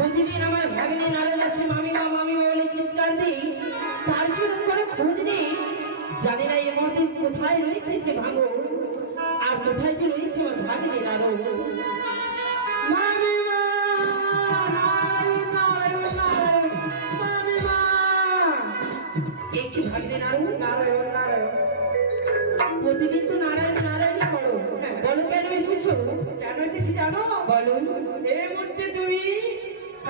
প্রতিদিন আমার ভাগ্নে নারদ আসে মামিমা মামিমা বলে চিৎকার দিই। তার জন্য কোনো খোঁজ নেই। জানি না এই মুহূর্তে কোথায় রয়েছে সে ভাঙর আর কোথায় যে রয়েছে আমার ভাগ্নে মামিমা নারায়ণ, নারায়ণ, নারায়ণ, মামিমা! নারায়ণ, নারায়ণ। প্রতিদিন তো নারায়ণ নারায়ণই করো। বলো কেন এসেছ? কেন এসেছি জানো? বলো। এই মুহূর্তে তুমি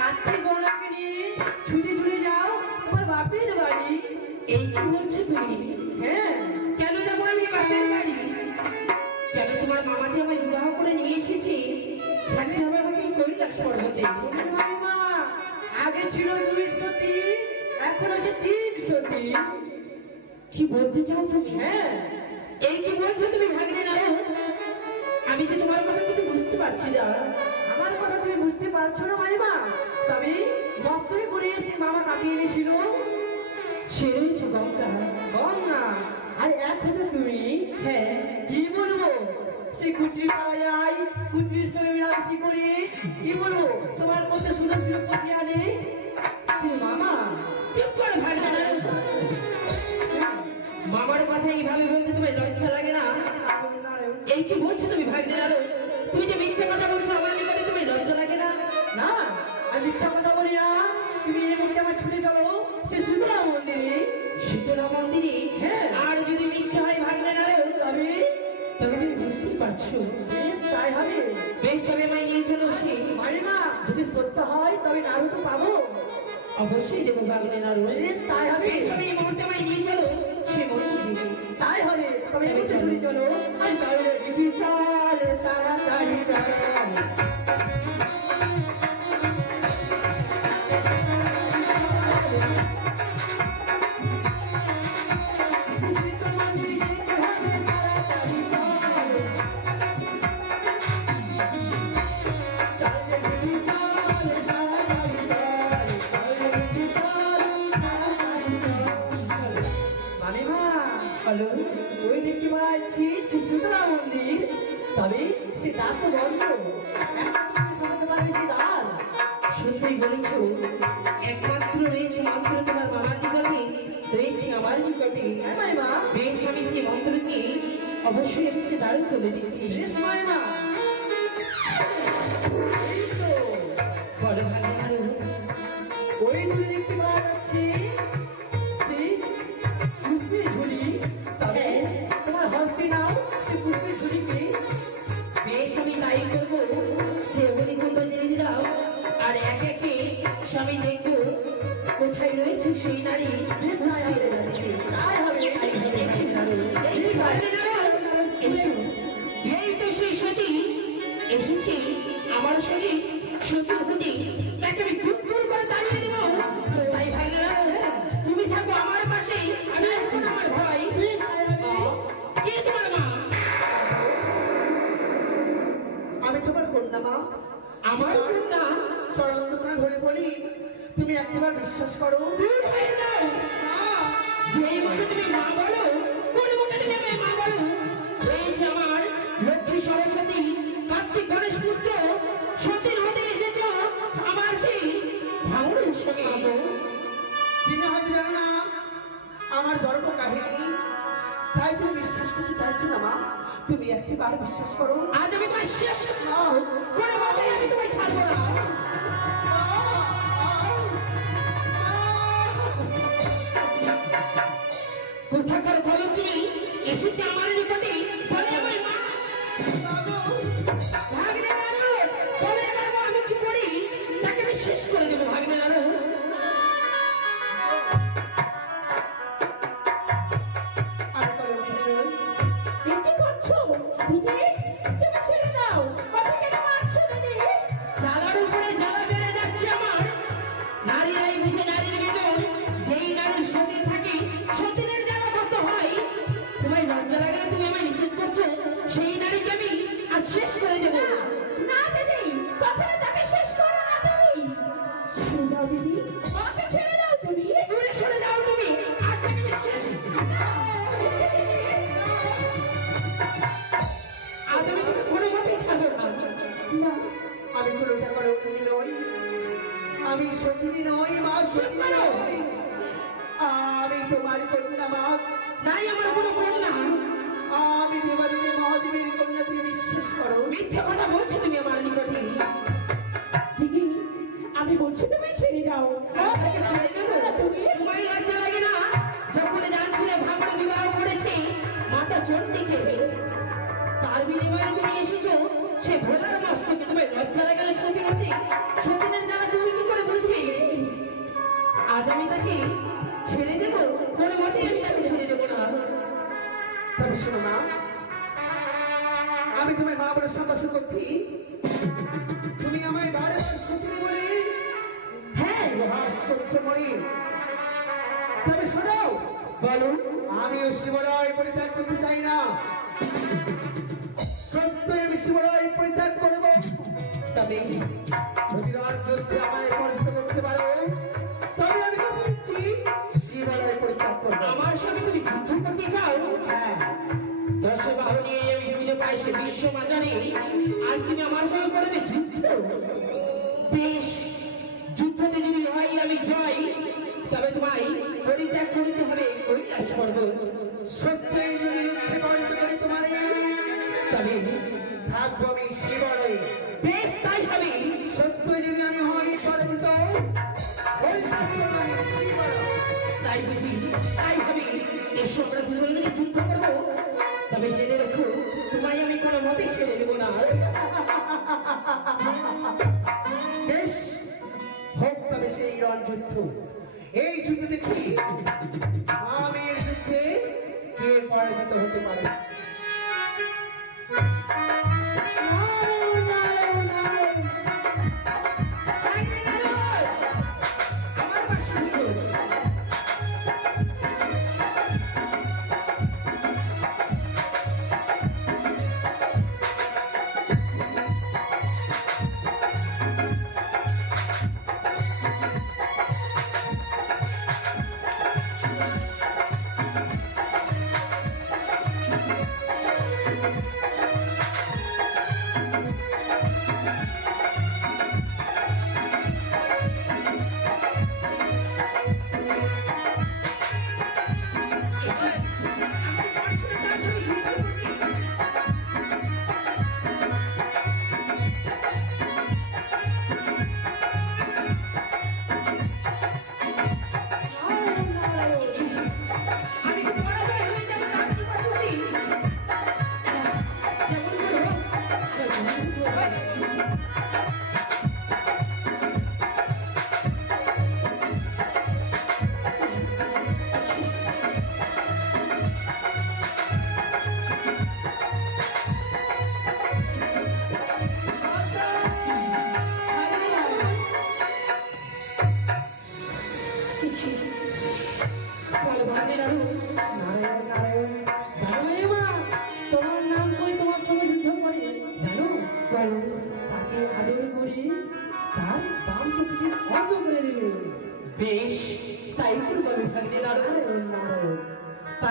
কার্তিক গৌরকে নিয়ে ছুটে ছুটে যাও। তোমার বাপের বাড়ি। এই কি বলছো তুমি? হ্যাঁ কেন যাব আমি বাপের বাড়ি? কেন তোমার মামা যে আমায় বিবাহ করে নিয়ে এসেছে? থাকতে হবে আমাকে কৈলাস পর্বতে। আগে ছিল দুইশো তিন এখন আছে তিন কি বলতে চাও তুমি? হ্যাঁ এই কি বলছো তুমি ভাগ্নে নাও আমি যে তোমার কথা কিছু বুঝতে পারছি না। আমার কথা তুমি বুঝতে পারছ না মাইমা তবে দপ্তরে করে এসে মামা কাটিয়ে এনেছিল। সে রয়েছে গঙ্গা। গঙ্গা? আর এক হাজার তুমি হ্যাঁ কি বলব? সে কুচি পাড়া যায় কুচির সঙ্গে মিলামিশি করে, কি বলব? তোমার মধ্যে সুন্দর সুন্দর পচি আনে। মামা, চুপ করে ভাগ্নে মামার কথা এইভাবে বলতে তোমার লজ্জা লাগে না? এই কি বলছো তুমি ভাগ্নে তুমি যে মিথ্যে কথা বলছো আমার না না আমি মিথ্যা কথা বলি না তুমি এই মুহূর্তে আমার ছুটে চলো সে সুন্দর মন্দিরে শীতলা মন্দিরে হ্যাঁ। আর যদি মিথ্যে হয় ভাগ্নে নাও তবে তবে তুমি বুঝতেই পারছ তাই হবে বেশ তবে নিয়ে চলো সে মারিমা যদি সত্য হয় তবে নাড়ু তো পাবো অবশ্যই দেবো নাড়ু তাই হবে তবে এই মুহূর্তে আমায় নিয়ে চলো সে মন্দিরে তাই হবে তবে এই মুহূর্তে চলো আর চলো তাড়াতাড়ি হ্যাঁ মাইমা বেশ আমি সেই মন্ত্রকে অবশ্যই আমি সে দাঁড়িয়ে তুলে দিচ্ছি। বেশ মাইমা এই তো। বড় ভাগ্নে নাড়ু ওই তুমি দেখতে পাওয়া যাচ্ছে ঝুলি তবে তোমার হস্তে নাও সে পুষ্পের ঝুলিকে বেশ আমি তাই করব। সে অগ্নিকুণ্ড জেনে আর এক একে স্বামী দেখব কোথায় রয়েছে সেই নারী? চাইছো না মা তুমি একবার বিশ্বাস করো। আজ আমি তোমার শেষ মতেই আমি তোমায় ছাড়বো না। এসেছে আমার নিকটে আমার মা। আমি তোমার মা করছি। আমি সে বিশ্ব মাজারে আজ তুমি আমার সঙ্গে করবে যুদ্ধ বেশ, যুদ্ধতে যদি হয় আমি জয় তবে তোমায় পরিত্যাগ করিতে হবে কৈলাস পর্বত সত্যই যদি যুদ্ধে পরাজিত করি তোমার তবে থাকব আমি শিবরায় বেশ, তাই হবে। সত্যই যদি আমি হই পরাজিত তাই বুঝি, তাই হবে। এসো আমরা দুজন মিলে যুদ্ধ করব। তবে জেনে রেখো, তোমায় আমি কোনো মতে ছেড়ে দেবো না। বেশ, হোক তবে সেই রণযুদ্ধ। এই যুগ দেখি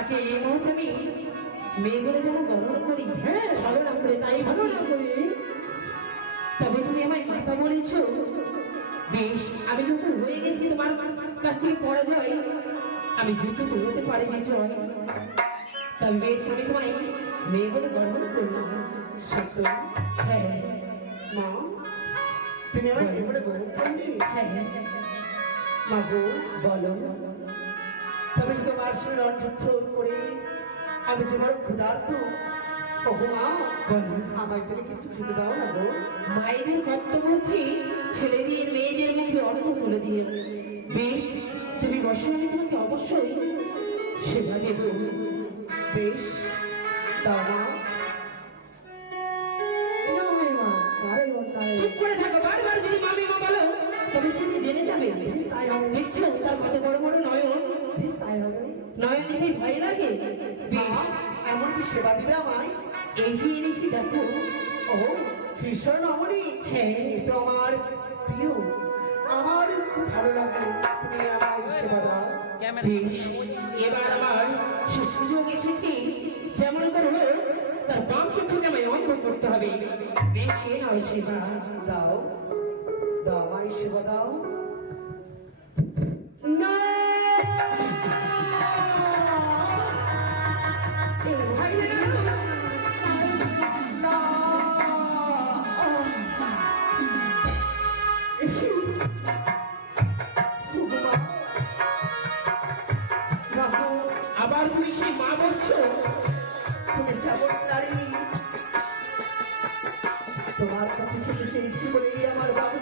তাকে এই মুহূর্তে আমি মেয়ে বলে যেন গণন করি। হ্যাঁ। ছলনা করে তাই ভালো ভালো না করে। তবে তুমি আমায় কথা বলেছ? বেশ আমি যখন হয়ে গেছি তোমার কাছ থেকে পরাজয় আমি যুদ্ধ তো হতে পারিনি জয়। তবে বেশ আমি তোমায় মেয়ে বলে গ্রহণ করলাম। সত্য? হ্যাঁ। মা তুমি আমার এবারে গ্রহণ করলি? হ্যাঁ। মা গো বলো। তবে যে তোমার সঙ্গে রণযুদ্ধ করে আমি যে বড় ক্ষুধার্ত ওগো মা বলো আমায় তুমি কিছু খেতে দাও না গো। মায়েদের কর্তব্য হচ্ছে ছেলেদের মেয়েদের মুখে অন্ন তুলে দিয়ে। বেশ তুমি বসে আমি তোমাকে অবশ্যই সেবা দেব। বেশ দাও মা। নাও এ মা নারায়ণ নারায়ণ চুপ করে থাকো বারবার যদি মামি মা বলো তবে সে জেনে যাবে? দেখছ তার কত বড় বড় নয়ন। বেশ তাই হবে? নয়ন দেখে ভয় লাগে? এমন কি সেবা দিবে আমায়। এই যে এনেছি দেখো। ও কৃষ্ণ নমনি হ্যাঁ এ তো আমার প্রিয়। আমার খুব ভালো লাগে তুমি আমায় সেবা দাও। এবার আমার সে সুযোগ এসেছে। যেমন করে হোক তার বাম চক্ষুকে আমায় অন্ধ করতে হবে। বেশ এ নয় সেবা দাও। দাও আমায় সেবা দাও।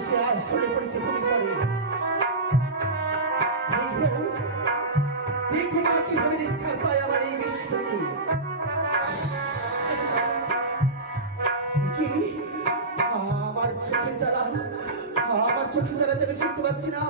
বিষে আজ চলে পড়েছে ভূমি আমার এই চালাতে আমি কি আমার চোখের জ্বালা যাবে শুনতে পাচ্ছি না।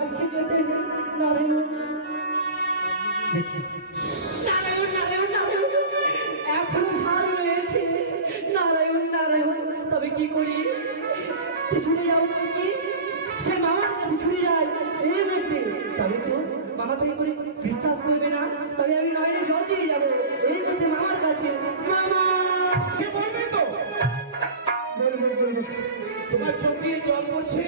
লাগছে যেতে। নারায়ণ। দেখি। নারায়ণ নারায়ণ নারায়ণ। এখনও ধার রয়েছে। নারায়ণ নারায়ণ। তবে কি করি? ছুটে যাব কি সে মামার কাছে ছুটে যায় এই দেখতে তবে তো মামা তো কি করে বিশ্বাস করবে না। তবে আমি নয়নে জল দিয়ে যাব। এই করতে মামার কাছে। মামা সে বলবে তো। বলব বলব। তোমার চোখ দিয়ে জল পড়ছে?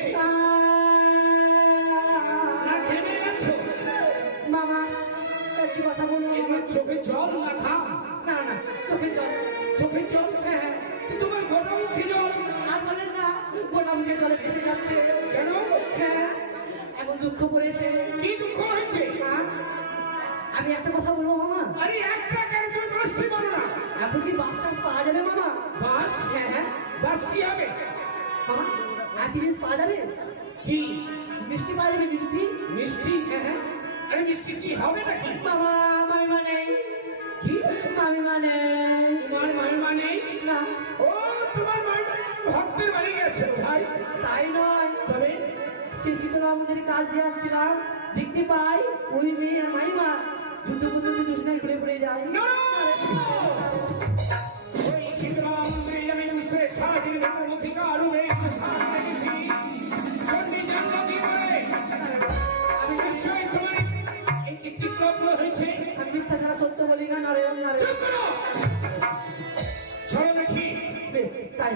একটি কথা বলব? এগুলো চোখে জল না ঘাম? না না চোখে জল। চোখে জল? হ্যাঁ হ্যাঁ। তোমার গোটা মুখে জল? আর বলেন না গোটা মুখে জলে ভেসে যাচ্ছে। কেন? হ্যাঁ এমন দুঃখ পড়েছে কি দুঃখ হয়েছে? আমি একটা কথা বলব মামা? আরে একটা কেন তুমি বাসটি বলো না? এখন কি বাস টাস পাওয়া যাবে মামা? বাস হ্যাঁ হ্যাঁ। বাস কি হবে? মামা আর কি জিনিস পাওয়া যাবে? কি? মিষ্টি পাওয়া যাবে মিষ্টি? মিষ্টি? হ্যাঁ। আরে মিষ্টি কি হবে নাকি? মামা মামি মানে? কি? মামি মানে? তোমার মামিমা নেই না। ও তোমার মামিমা ভক্তের বাড়ি গেছে ভাই তাই নয়। তবে? শ্রী সীতারামদের কাজ দিয়ে আসছিলাম দেখতে পাই ওই মেয়ে আর মাইমা যুদ্ধ করতে দুষ্ণায় ঘুরে ঘুরে যায়। না! ওই সীতারাম মন্দিরে আমি বুঝতে সারাদিন কারু সারা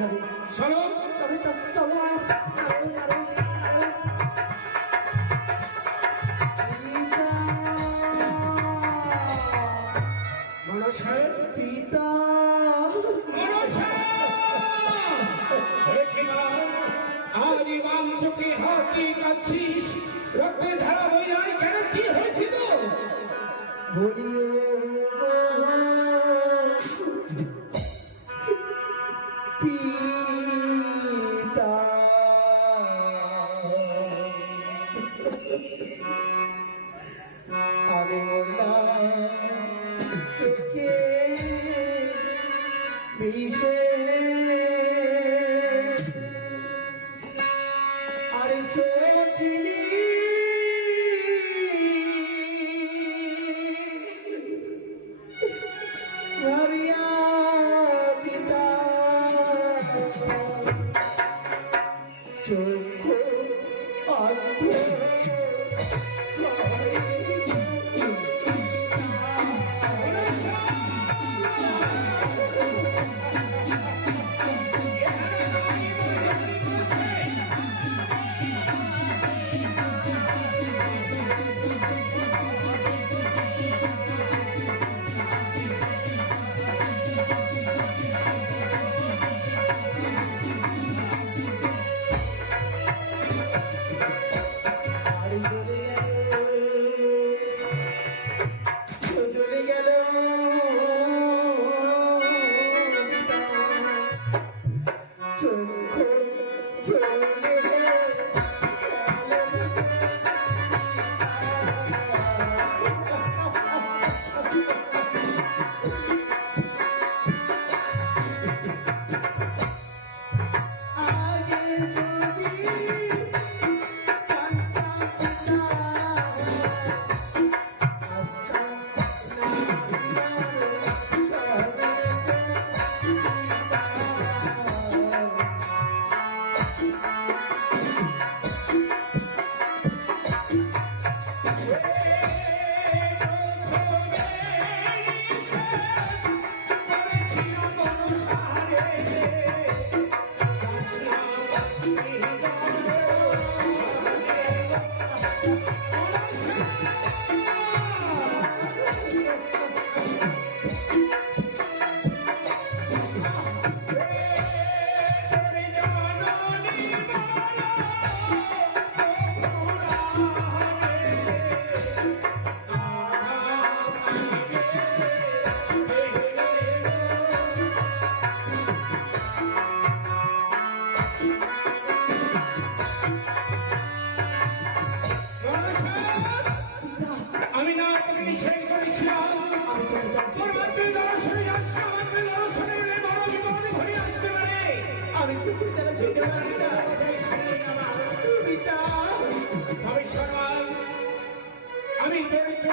হবে। চলো। তবে চলো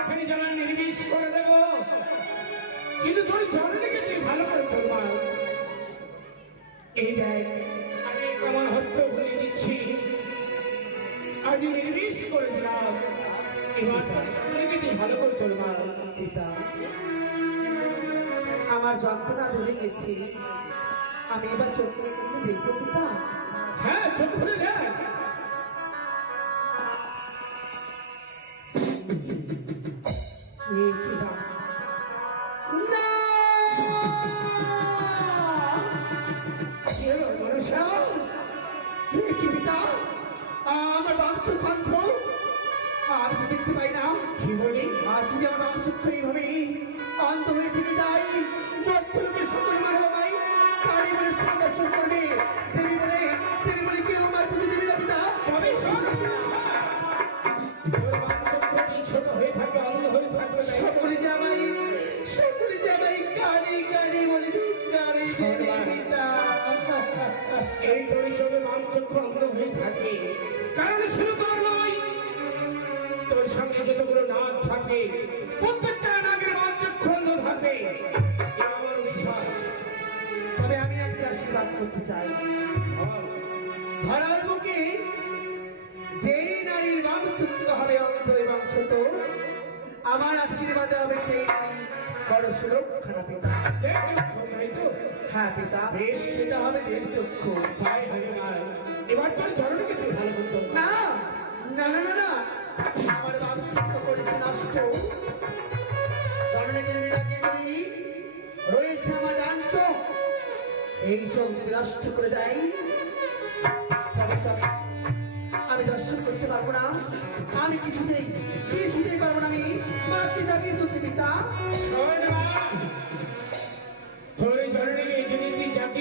চোখে জানা নির্বিষ করে দেব। কিন্তু তোর জননীকে তুই ভালো করে তোর মা। এই দেখ, আমি কমল হস্ত ভুলে দিচ্ছি। আজ নির্বিষ করে দিলাম। এবার তোর জননীকে তুই ভালো করে তোর মা পিতা আমার যন্ত্রণা ধরে গেছে। আমি এবার চোখ কিন্তু দেখব পিতা হ্যাঁ চোখ খুলে দেখ। অন্ধ থেকে যায় মধ্যলোকের সকল মানব কারি বলে সংঘর্ষণ করবে। দেবী বলে দেবী বলে কেউ আমার পুজো দেবে না পিতা। সবে তোর বাম চক্ষু কি ছোট হয়ে থাকবে অন্ধ হয়ে থাকবে না সকলে জামাই সকলে জামাই কারি কারি বলে কারি দেবী পিতা। এই তোর চোখে বাম অন্ধ হয়ে থাকবে কারণ শুধু তোর নয় তোর সামনে যতগুলো থাকে প্রত্যেকটা নাগের চাই। ধরার বুকে যেই নারীর বাম চক্ষু হবে অন্ধ এবং ছোট আমার আশীর্বাদে হবে সেই বড় সুরক্ষা পিতা। হ্যাঁ পিতা। বেশ। সেটা হবে দেব চক্ষু। এবার তোর চরণকে তুই ভালো করতো না না না না না। আমার বাম চক্ষু করেছে নষ্ট। জননীকে যদি রাখিয়ে রয়েছে এই চোখ যদি নষ্ট করে দেয় তবে তো আমি- দর্শন করতে পারব না। আমি কিছুতেই কিছুতেই পারব না আমি। মাকে জাগিয়ে তুলতে পিতা।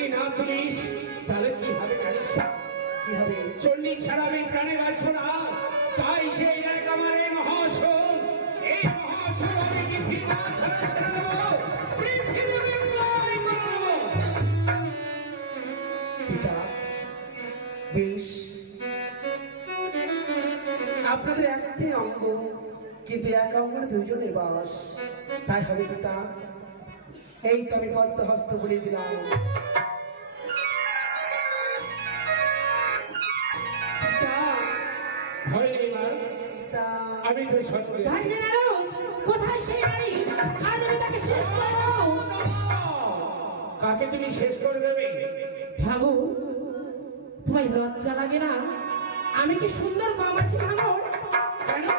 না তুলিস তাহলে কি হবে জানিস কি হবে? চণ্ডী ছাড়া আমি প্রাণে বাঁচব না। তাই সেই আমার এই এই আমি পৃথিবী না এক অঙ্গনে দুইজনের বাস তাই হবে পিতা এই তো আমি কর্ত হস্ত বুলিয়ে দিলাম। ভয় নেই মা তা আমি তো সঙ্গে। কোথায় সেই নারী? আজ আমি তাকে শেষ করে দেবো কাকে তুমি শেষ করে দেবে? ভাগো তোমায় লজ্জা লাগে না? আমি কি সুন্দর কম আছি কেন?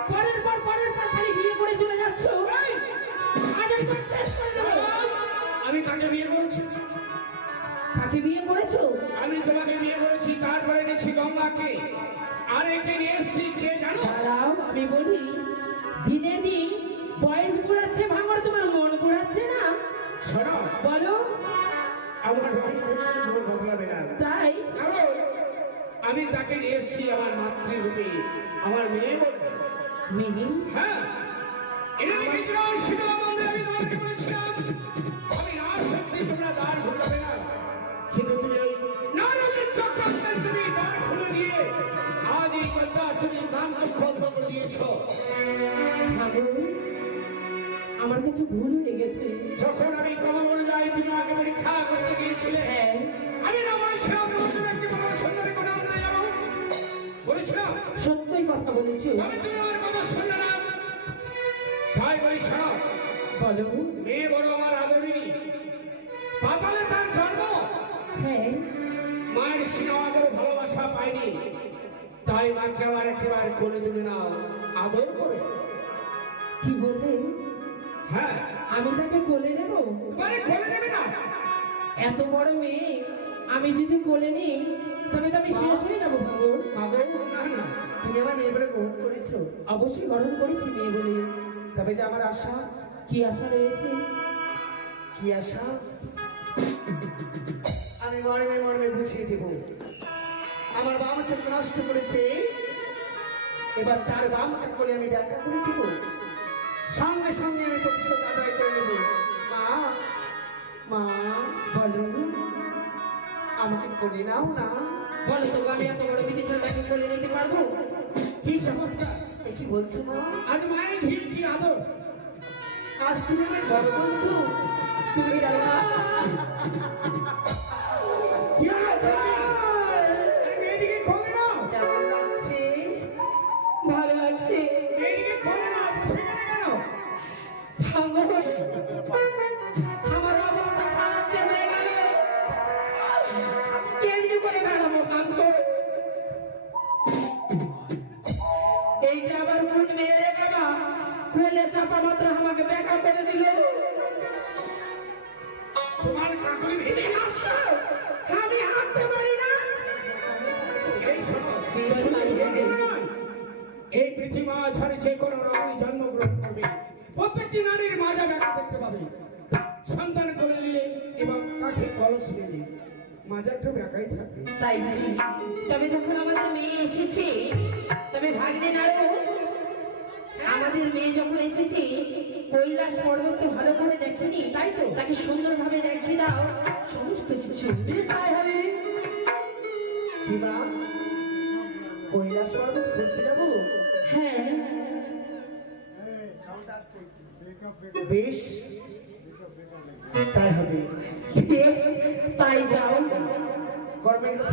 পরের পর পরের পর খালি চলে যাচ্ছ? আমি কাকে বিয়ে করেছি? কাকে বিয়ে করেছ? আমি তোমাকে বিয়ে করেছি তারপরে নিয়েছি গঙ্গাকে। আর একে নিয়ে এসছি কে জানো? দাঁড়াও আমি বলি দিনে দিন বয়স বুড়াচ্ছে ভাঙর তোমার মন বুড়াচ্ছে না? শোনো বলো। আমার মন বদলাবে না। তাই? কারণ আমি তাকে নিয়ে এসছি আমার মাতৃরূপে। আমার মেয়ে বলে। মিহি হ্যাঁ। আমার কিছু ভুল হয়ে গেছে যখন আমি কমল যাই তুমি আমাকে পরীক্ষা করতে গিয়েছিলে। হ্যাঁ। আমি না বলেছিলাম একটি বড় সুন্দরী কোনো আমরা বলেছিলাম সত্যই কথা বলেছ। তবে তুমি আমার কথা শুনলে না। তাই বলি শোনো। বলো। মেয়ে বড় আমার আদরিনী পাতালে তার জন্ম। হ্যাঁ। মায়ের স্নেহ আদর ভালোবাসা পাইনি। তাই মাকে আমার একেবারে কোলে তুলে নাও। আদর করে। কি বললে? হ্যাঁ। আমি তাকে কোলে নেব? এবারে কোলে নেবে না। এত বড় মেয়ে আমি যদি কোলে নিই তবে তো আমি শেষ হয়ে যাব ভাগর মাগো না না। তুমি আমার মেয়ে বলে গ্রহণ করেছ। অবশ্যই গ্রহণ করেছি মেয়ে বলে। তবে যে আমার আশা, কি আশা রয়েছে? কি আশা? আমি মর্মে মর্মে বুঝিয়ে দেব। আমার বাবা চোখ নষ্ট করেছে। এবার তার বামটা করে আমি দেখা করে দিব। সঙ্গে সঙ্গে আমি প্রতিশোধ আদায় করে নেব। মা মা, বলো আমাকে করে নাও না। বলো তো, আমি এত বড় কিছু ছেলেটাকে করে নিতে পারব? কি চমৎকার। এ কি বলছো মা? আজ মায়ের ঝিল কি আদর আজ তুমি আমায় বড় বলছো? তুমি জানো এই পৃথিবী ছাড়ে যে কোনো রকমই জন্মগ্রহণ করবে। প্রত্যেকটি নারীর মাজা ব্যাখ্যা দেখতে পাবে, সন্তান করে নিলে এবং কাঠে কলস নিলে আমাদের মেয়ে এসেছে, তবে ভাগ্নে নাড়ো আমাদের ভালো করে দেখেনি, তাই তো? তাকে সুন্দরভাবে রেখে দাও, সমস্ত কিছু কৈলাস পর্বত ঘুরতে যাব হ্যাঁ। বেশ। তাই হবে। তাই যাও। কথা